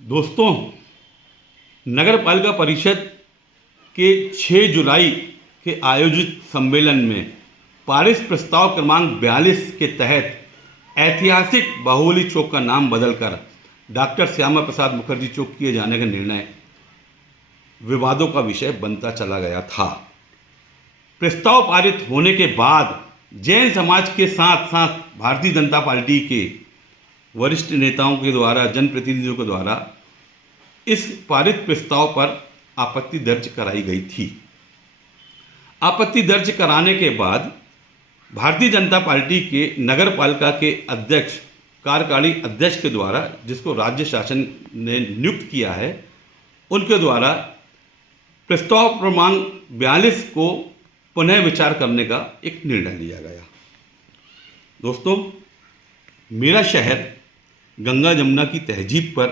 दोस्तों, नगर पालिका परिषद के 6 जुलाई के आयोजित सम्मेलन में पारित प्रस्ताव क्रमांक 42 के तहत ऐतिहासिक बाहुबली चौक का नाम बदलकर डॉक्टर श्यामा प्रसाद मुखर्जी चौक किए जाने का निर्णय विवादों का विषय बनता चला गया था। प्रस्ताव पारित होने के बाद जैन समाज के साथ साथ भारतीय जनता पार्टी के वरिष्ठ नेताओं के द्वारा, जनप्रतिनिधियों के द्वारा इस पारित प्रस्ताव पर आपत्ति दर्ज कराई गई थी। आपत्ति दर्ज कराने के बाद भारतीय जनता पार्टी के नगर पालिका के अध्यक्ष, कार्यकारी अध्यक्ष के द्वारा, जिसको राज्य शासन ने नियुक्त किया है, उनके द्वारा प्रस्ताव क्रमांक 42 को पुनः विचार करने का एक निर्णय लिया गया। दोस्तों, मेरा शहर गंगा जमुना की तहजीब पर,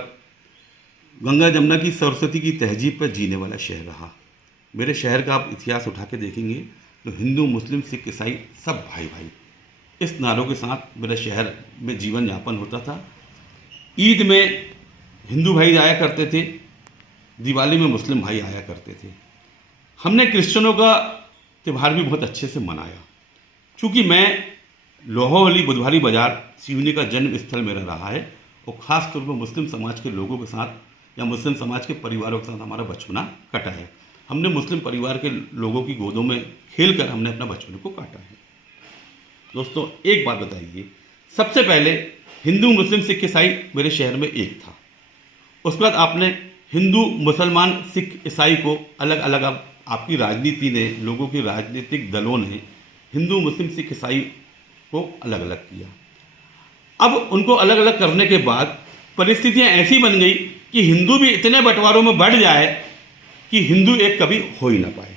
गंगा जमुना की सरस्वती की तहजीब पर जीने वाला शहर रहा। मेरे शहर का आप इतिहास उठा के देखेंगे तो हिंदू, मुस्लिम, सिख, ईसाई सब भाई भाई इस नारों के साथ मेरा शहर में जीवन यापन होता था। ईद में हिंदू भाई आया करते थे, दिवाली में मुस्लिम भाई आया करते थे। हमने क्रिश्चियनों का त्यौहार भी बहुत अच्छे से मनाया। चूँकि मैं लोहावली बुधवारी बाजार सिवनी का जन्म स्थल मेरा रहा है और ख़ास तौर पर मुस्लिम समाज के लोगों के साथ या मुस्लिम समाज के परिवारों के साथ हमारा बचपना कटा है। हमने मुस्लिम परिवार के लोगों की गोदों में खेल कर हमने अपना बचपन को काटा है। दोस्तों, एक बात बताइए, सबसे पहले हिंदू, मुस्लिम, सिख, ईसाई मेरे शहर में एक था। उसके बाद आपने हिंदू, मुसलमान, सिख, ईसाई को अलग अलग, आपकी राजनीति ने, लोगों की राजनीतिक दलों ने हिंदू, मुस्लिम, सिख, ईसाई को अलग अलग किया। अब उनको अलग अलग करने के बाद परिस्थितियां ऐसी बन गई कि हिंदू भी इतने बंटवारों में बढ़ जाए कि हिंदू एक कभी हो ही ना पाए।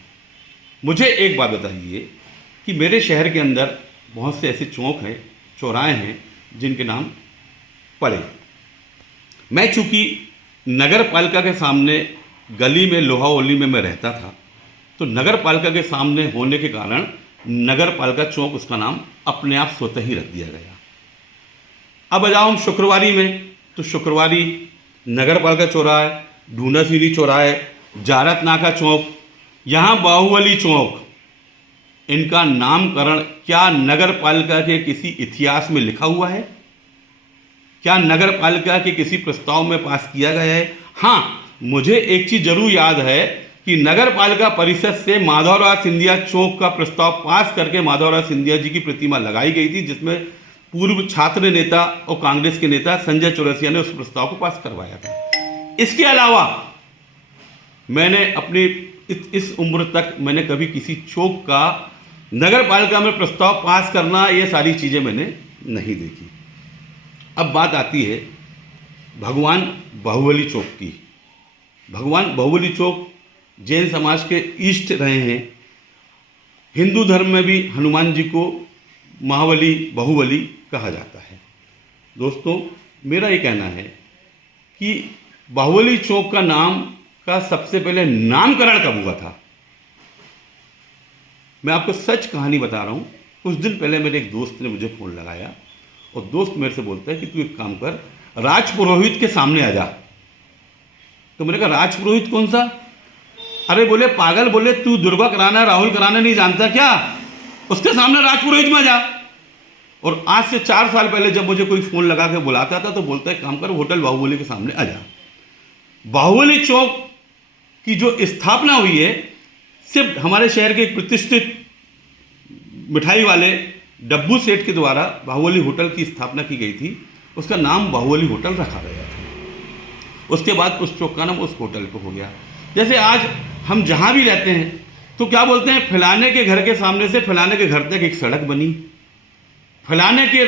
मुझे एक बात बताइए कि मेरे शहर के अंदर बहुत से ऐसे चौक हैं, चौराहे हैं जिनके नाम पड़े। मैं चूँकि नगर पालिका के सामने गली में, लोहावली में मैं रहता था, तो नगर पालिका के सामने होने के कारण नगर पालिका चौक, उसका नाम अपने आप स्वतः ही रख दिया गया। अब आ जाओ हम शुक्रवारी में, तो शुक्रवारी नगर पालिका चौराहे, ढूंढा सीरी चौराहे, जारत नाका चौक, यहाँ बाहुबली चौक, इनका नामकरण क्या नगर पालिका के किसी इतिहास में लिखा हुआ है? क्या नगर पालिका के किसी प्रस्ताव में पास किया गया है? हाँ, मुझे एक चीज़ जरूर याद है कि नगर पालिका परिषद से माधवराव सिंधिया चौक का प्रस्ताव पास करके माधवराव सिंधिया जी की प्रतिमा लगाई गई थी, जिसमें पूर्व छात्र नेता और कांग्रेस के नेता संजय चौरसिया ने उस प्रस्ताव को पास करवाया था। इसके अलावा मैंने अपनी इस उम्र तक मैंने कभी किसी चौक का नगर पालिका में प्रस्ताव पास करना, ये सारी चीज़ें मैंने नहीं देखी। अब बात आती है भगवान बाहुबली चौक की। भगवान बाहुबली चौक जैन समाज के इष्ट रहे हैं। हिंदू धर्म में भी हनुमान जी को महाबली, बाहुबली कहा जाता है। दोस्तों, मेरा ये कहना है कि बाहुबली चौक का नाम का सबसे पहले नामकरण कब हुआ था? मैं आपको सच कहानी बता रहा हूँ। कुछ दिन पहले मेरे एक दोस्त ने मुझे फ़ोन लगाया और दोस्त मेरे से बोलता है कि तू एक काम कर, राजपुरोहित के सामने आ जा। तो मैंने कहा राजपुरोहित कौन सा? अरे बोले पागल, बोले तू दुर्गा कराना, राहुल कराना नहीं जानता क्या? उसके सामने राजपुरोहित में जा। और आज से 4 साल पहले जब मुझे कोई फ़ोन लगा के बुलाता था तो बोलता है काम कर, होटल बाहुबली के सामने आ जा। बाहुबली चौक की जो स्थापना हुई है, सिर्फ हमारे शहर के एक प्रतिष्ठित मिठाई वाले डब्बू सेठ के द्वारा बाहुबली होटल की स्थापना की गई थी। उसका नाम बाहुबली होटल रखा गया था। उसके बाद उस चौक का नाम उस होटल को हो गया। जैसे आज हम जहाँ भी रहते हैं तो क्या बोलते हैं, फलाने के घर के सामने से फलाने के घर तक एक सड़क बनी, फलाने के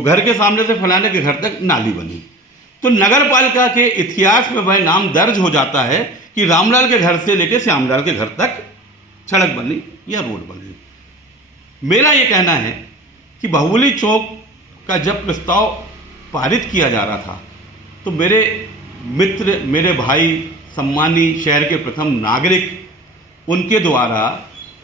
घर के सामने से फलाने के घर तक नाली बनी। तो नगर पालिका के इतिहास में वह नाम दर्ज हो जाता है कि रामलाल के घर से लेकर श्यामलाल के घर तक सड़क बनी या रोड बनी। मेरा ये कहना है कि बाहुबली चौक का जब प्रस्ताव पारित किया जा रहा था तो मेरे मित्र, मेरे भाई, सम्मानी शहर के प्रथम नागरिक, उनके द्वारा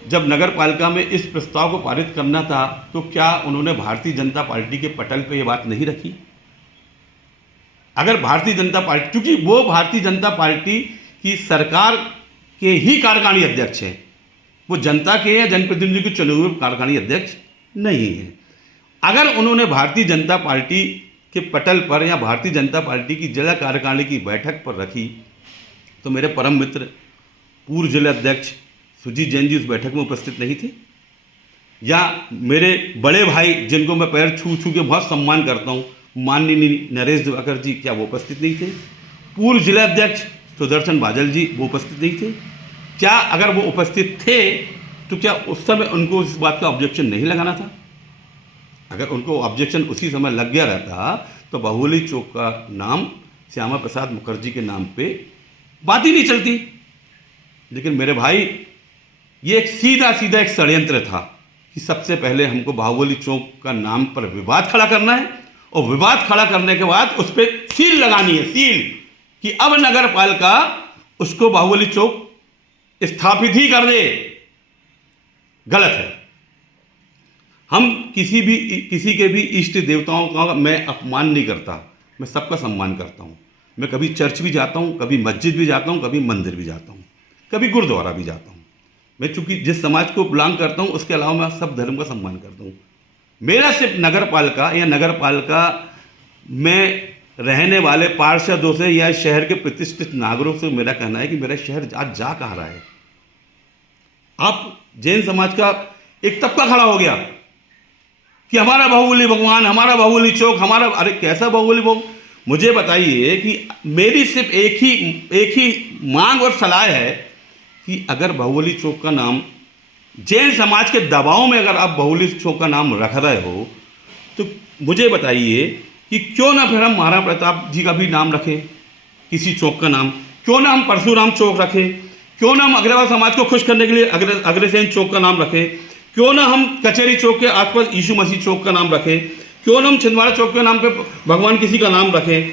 जब नगर पालिका में इस प्रस्ताव को पारित करना था तो क्या उन्होंने भारतीय जनता पार्टी के पटल पे ये बात नहीं रखी? अगर भारतीय जनता पार्टी, क्योंकि वो भारतीय जनता पार्टी की सरकार के ही कार्यकारिणी अध्यक्ष हैं, वो जनता के या जनप्रतिनिधि के चुने हुए कार्यकारिणी अध्यक्ष नहीं है। अगर उन्होंने भारतीय जनता पार्टी के पटल पर या भारतीय जनता पार्टी की जिला कार्यकारिणी की बैठक पर रखी, तो मेरे परम मित्र पूर्व जिला अध्यक्ष सुजीत जैन जी उस बैठक में उपस्थित नहीं थे, या मेरे बड़े भाई जिनको मैं पैर छू छू के बहुत सम्मान करता हूँ, माननीय नरेश दिवाकर जी, क्या वो उपस्थित नहीं थे? पूर्व जिला अध्यक्ष सुदर्शन बादल जी, वो उपस्थित नहीं थे? क्या अगर वो उपस्थित थे तो क्या उस समय उनको इस बात का ऑब्जेक्शन नहीं लगाना था? अगर उनको ऑब्जेक्शन उसी समय लग गया रहता तो बाहुबली चौक का नाम श्यामा प्रसाद मुखर्जी के नाम पे बात ही नहीं चलती। लेकिन मेरे भाई, ये एक सीधा सीधा एक षड्यंत्र था कि सबसे पहले हमको बाहुबली चौक का नाम पर विवाद खड़ा करना है, और विवाद खड़ा करने के बाद उस पर सील लगानी है, सील, कि अब नगर पालिका उसको बाहुबली चौक स्थापित ही कर दे। गलत है। हम किसी के भी इष्ट देवताओं का मैं अपमान नहीं करता, मैं सबका सम्मान करता हूँ। मैं कभी चर्च भी जाता हूँ, कभी मस्जिद भी जाता हूँ, कभी मंदिर भी जाता हूँ, कभी गुरुद्वारा भी जाता हूँ। मैं चूंकि जिस समाज को बिलोंग करता हूँ उसके अलावा मैं सब धर्म का सम्मान करता हूँ। मेरा सिर्फ नगर पालिका या नगर पालिका में रहने वाले पार्षदों से या शहर के प्रतिष्ठित नागरिकों से मेरा कहना है कि मेरा शहर आज जा कहाँ रहा है। आप जैन समाज का एक तबका खड़ा हो गया कि हमारा बाहुबली भगवान, हमारा बाहुबली चौक, हमारा, अरे कैसा बाहुबली भगवान? मुझे बताइए कि मेरी सिर्फ एक ही मांग और सलाह है कि अगर बाहुबली चौक का नाम जैन समाज के दबाव में अगर आप बाहुबली चौक का नाम रख रहे हो, तो मुझे बताइए कि क्यों ना फिर हम महाराणा प्रताप जी का भी नाम रखें, किसी चौक का नाम, क्यों ना हम परशुराम चौक रखें, क्यों ना हम अग्रवाल समाज को खुश करने के लिए अग्रसेन चौक का नाम रखें, क्यों ना हम कचहरी चौक के आसपास यीशु मसीह चौक का नाम रखें, क्यों ना हम छिंदवाड़ा चौक के नाम पे भगवान किसी का नाम रखें।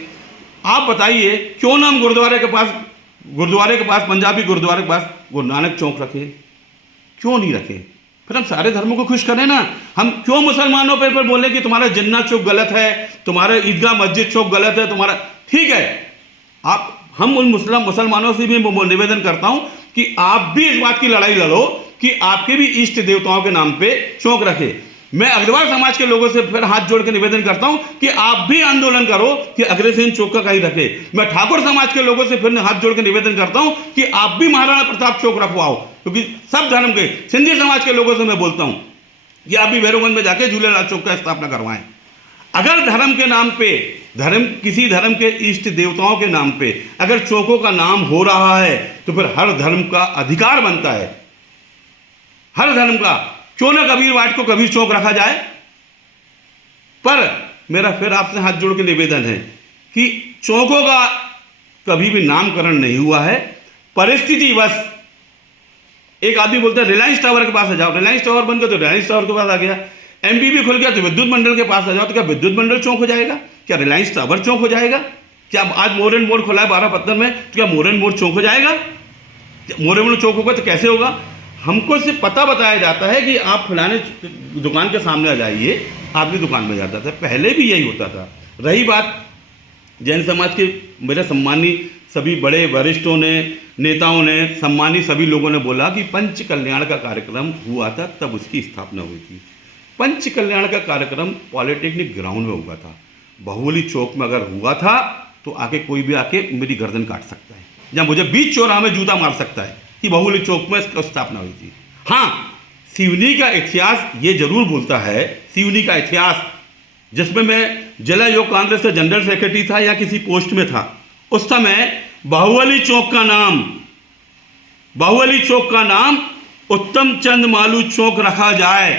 आप बताइए, क्यों ना हम गुरुद्वारे के पास पंजाबी गुरुद्वारे के पास गुरु नानक चौक रखें, क्यों नहीं रखें? फिर हम सारे धर्मों को खुश करें ना। हम क्यों मुसलमानों पर बोले कि तुम्हारा जिन्ना चौक गलत है, तुम्हारा ईदगाह मस्जिद चौक गलत है, तुम्हारा, ठीक है, हम उन मुसलमानों से भी निवेदन करता हूं कि आप भी इस बात की लड़ाई लड़ो कि आपके भी इष्ट देवताओं के नाम पे चौक रखे। मैं अग्रवाल समाज के लोगों से फिर हाथ जोड़ के निवेदन करता हूं कि आप भी आंदोलन करो कि अग्रसेन चौक का कहीं रखे। मैं ठाकुर समाज के लोगों से फिर हाथ जोड़ के निवेदन करता हूं कि आप भी महाराणा प्रताप चौक रखवाओ, क्योंकि सब धर्म के, सिंधी समाज के लोगों से मैं बोलता हूं कि आप भी भैरवगंज में जाके झूलेलाल चौक का स्थापना करवाएं। अगर धर्म के नाम पे, किसी धर्म के इष्ट देवताओं के नाम पे अगर चौकों का नाम हो रहा है तो फिर हर धर्म का अधिकार बनता है, हर धर्म का, क्यों ना कबीर वाट को कबीर चौक रखा जाए। पर मेरा फिर आपसे हाथ जोड़ के निवेदन है कि चौकों का कभी भी नामकरण नहीं हुआ है, परिस्थिति बस। एक आदमी बोलता है रिलायंस टावर के पास आ जाओ, रिलायंस टावर बन गया तो रिलायंस टावर के पास आ गया, एमबीबी खुल गया तो विद्युत मंडल के पास आ जाओ, तो क्या विद्युत मंडल चौक हो जाएगा? क्या रिलायंस टावर चौक हो जाएगा? क्या आज मोर एंड मोर खुला है 12 पत्थर में, तो क्या मोर एंड मोर चौक हो जाएगा? मोर एंड मोर चौक होगा तो कैसे होगा? हमको सिर्फ पता बताया जाता है कि आप फलाने दुकान के सामने आ जाइए, आदमी दुकान में जाता था। पहले भी यही होता था। रही बात जैन समाज के, मेरे सम्मानी सभी बड़े वरिष्ठों ने, नेताओं ने, सम्मानी सभी लोगों ने बोला कि पंच कल्याण का कार्यक्रम हुआ था, तब उसकी स्थापना हुई थी। पंच कल्याण का कार्यक्रम पॉलिटेक्निक ग्राउंड में हुआ था। बाहुबली चौक में अगर हुआ था तो आके कोई भी आके मेरी गर्दन काट सकता है या मुझे बीच चौराहे में जूता मार सकता है कि बाहुबली चौक में इसकी स्थापना हुई थी। हाँ, सिवनी का इतिहास ये जरूर बोलता है, सिवनी का इतिहास, जिसमें मैं जिला योग कांग्रेस का जनरल सेक्रेटरी था या किसी पोस्ट में था, उस समय बाहुबली चौक का नाम उत्तम चंद मालू चौक रखा जाए,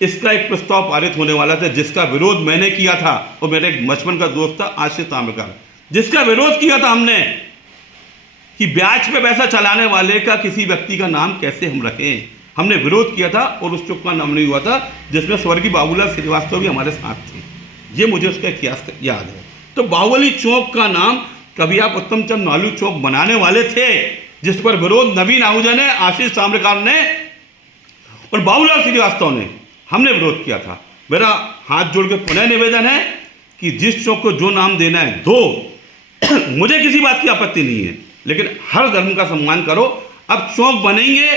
इसका एक प्रस्ताव पारित होने वाला था, जिसका विरोध मैंने किया था और मेरे एक बचपन का दोस्त था आशीष ताम्रकर, जिसका विरोध किया था हमने कि ब्याज पे पैसा चलाने वाले का किसी व्यक्ति का नाम कैसे हम रखें। हमने विरोध किया था और उस चौक का नाम नहीं हुआ था, जिसमें स्वर्गीय बाबूलाल श्रीवास्तव भी हमारे साथ थे। ये मुझे उसका इतिहास याद है। तो बाहुबली चौक का नाम कभी आप उत्तम चंद मालू चौक बनाने वाले थे, जिस पर विरोध नवीन आहूजा ने, आशीष ताम्रकर ने और बाबूलाल श्रीवास्तव ने, हमने विरोध किया था। मेरा हाथ जोड़ के पुनः निवेदन है कि जिस चौक को जो नाम देना है दो, मुझे किसी बात की आपत्ति नहीं है, लेकिन हर धर्म का सम्मान करो। अब चौक बनेंगे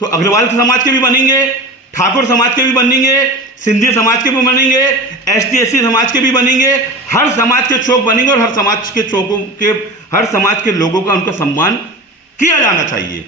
तो अग्रवाल समाज के भी बनेंगे, ठाकुर समाज के भी बनेंगे, सिंधी समाज के भी बनेंगे, ST SC समाज के भी बनेंगे। हर समाज के चौक बनेंगे और हर समाज के चौकों के, हर समाज के लोगों का उनका सम्मान किया जाना चाहिए।